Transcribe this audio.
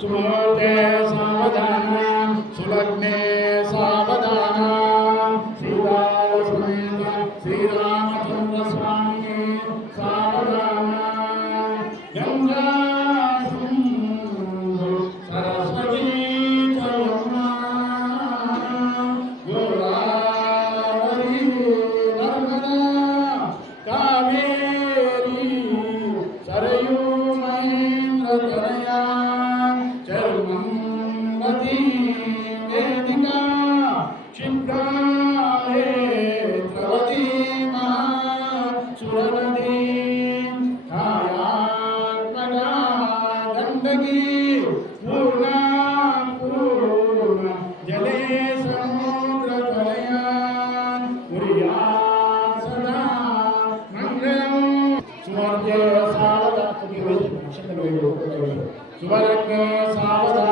सुमोते सावधान सुलग्ने सावधान श्रीराम समेत श्रीरामचंद्र स्वामी सावधान गंगा सिंधु सरस्वती यमुना गोदावरी नर्मदा कावेरी सरयू महेंद्र तनया चर्मन्वती वेदिका क्षिप्राले द्रवती महासुरनदी छायात्मका गण्डकी पूर्णा पूर्ण जले समुद्रतलया कुर्यात् सदा मङ्गलम् सुवर्गे सावधान सुवर्गे सावधान